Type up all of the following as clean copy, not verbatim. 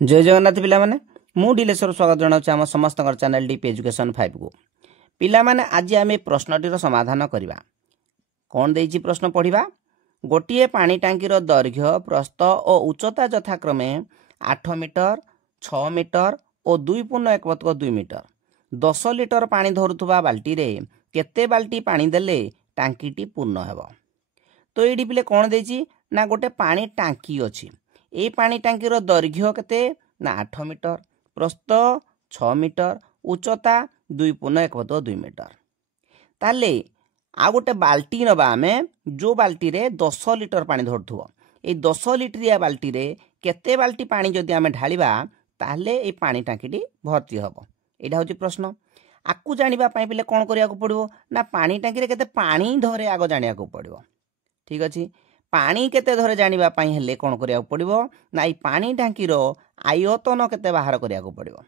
जय जगन्नाथ पिला माने मु डिलेश्वर स्वागत जनाऊँ आम समस्त चैनल डीप एजुकेशन 5 को पिला माने आज आम प्रश्नटीर समाधान करवा कौन देइछि प्रश्न पढ़िबा। गोटे पानी टांकीर दैर्घ्य प्रस्थ और उच्चता यथाक्रमे 8 मीटर 6 मीटर और 2.1 मीटर 10 लिटर पानी धरुवा बाल्टी रे केते बाल्टी पानी देले टांकीटी पूर्ण हेबो। तो ये पिले कौन देइछि ना गोटे पानी टांकी अच्छी ये पानी टांकीर दैर्घ्य केते ना 8 मीटर प्रस्थ 6 मीटर उच्चता 2.1 मीटर। ताले आ गोटे बाल्टी नबा आमे जो बाल्टी रे 10 लिटर पानी धरुथुव ये 10 लिटरिया बाल्टी रे केते बाल्टी पानी जदि आमे ढालिबा ताले ये पानी टांकीटी भर्ती हबो। एटा होची प्रश्न। आकु जानिबा पई पिले कोन करिया को पड़िबो ना पानी टांकी रे केते पानी धरे आगो जानिया को पड़िबो। ठीक अछि पानी केते धरे जानिबा पई हेले कोन करिया को पड़िबो ना ई पानी टांकीर आयतन केते बाहर करिया को पड़िबो।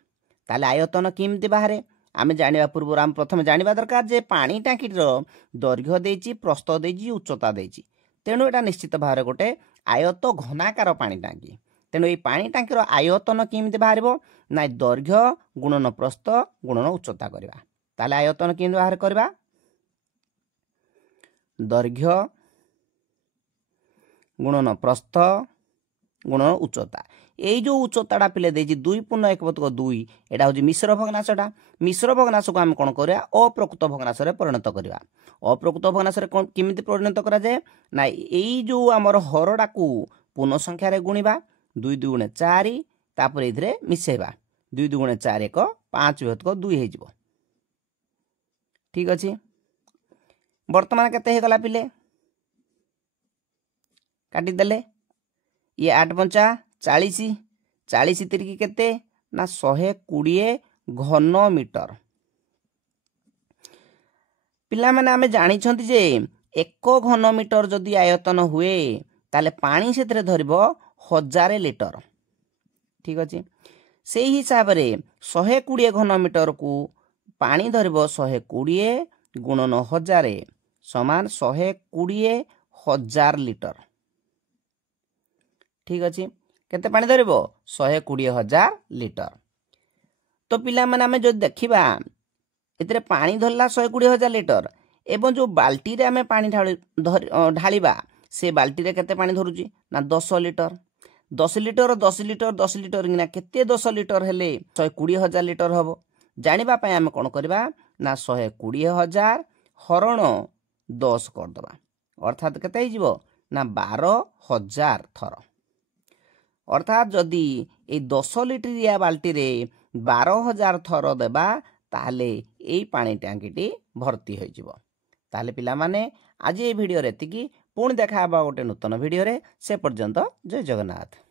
ताले आयतन किमति बाहरे आमे जानिबा पूर्व आम प्रथम जानिबा दरकार जे पानी टांकीर दैर्घ्य देइछि प्रस्थ देइछि उच्चता देइछि तेणु एटा निश्चित भारे गोटे आयत घनाकार पानी टांकी। तेणु ये पानी टांकीर आयतन किमति बाहरिबो ना दैर्घ्य गुणन प्रस्थ गुणन उच्चता करबा। ताले आयतन किमति बाहर करबा दैर्घ्य गुणन प्रस्थ गुणन उच्चता। ये जो उच्चताटा पिले देइछि 2.1 एटा होछि मिश्र भग्नांशटा। मिश्र भग्नांश को आम कोन करिया अप्रकृत भग्नांश रे परिणत करिया। अप्रकृत भग्नांश रे कोन किमिति परिणत करा जाय ना एई जो हमर हरडा को पूर्ण संख्या रे गुणिबा 2 2 गुणे 4 तापर इधरे मिसेबा 2 2 गुणे 4 1 5 2 हे जिवो। ठीक अछि वर्तमान केते हे गला पिले काटी देले ये 8 पंचा 40 40 तिरकी केते ना 120 घन मीटर। पिला माने आमे जानि छंती जे 1 घन मीटर जदि आयतन हुए ताले पानी सेतरे धरिबो 1000 लिटर। ठीक अछि से हिसाब रे 120 घन मीटर को पानी धरिबो 120 गुणन 1000 समान 120,000 लिटर। ठीक अछि केते पानी धरिबो 120,000 लिटर। तो पिला माने आमे जो देखिबा एतरे पानी धरला 120,000 लिटर एवं जो बाल्टी रे आमे पानी ढालिबा से बाल्टी रे केते पानी धरुची ना 10 लिटर 10 लिटर 10 लिटर 10 लिटर ना केते 10 लिटर हेले 120,000 लिटर हबो। जानिबा पय आमे कोन करबा ना 120,000 हरण 10 कर दबा अर्थात केते हो जिवो ना 12,000 थर। अर्थात जदि ए 10 लिटरिया बाल्टी रे 12,000 थर देबा ताले एई पानी टांकीटी भर्ती हो जिवो। ताले पिला माने आज ए वीडियो रे एतिकी पुणी देखा बा गोटे नूतन वीडियो रे से पर्यंत जय जगन्नाथ।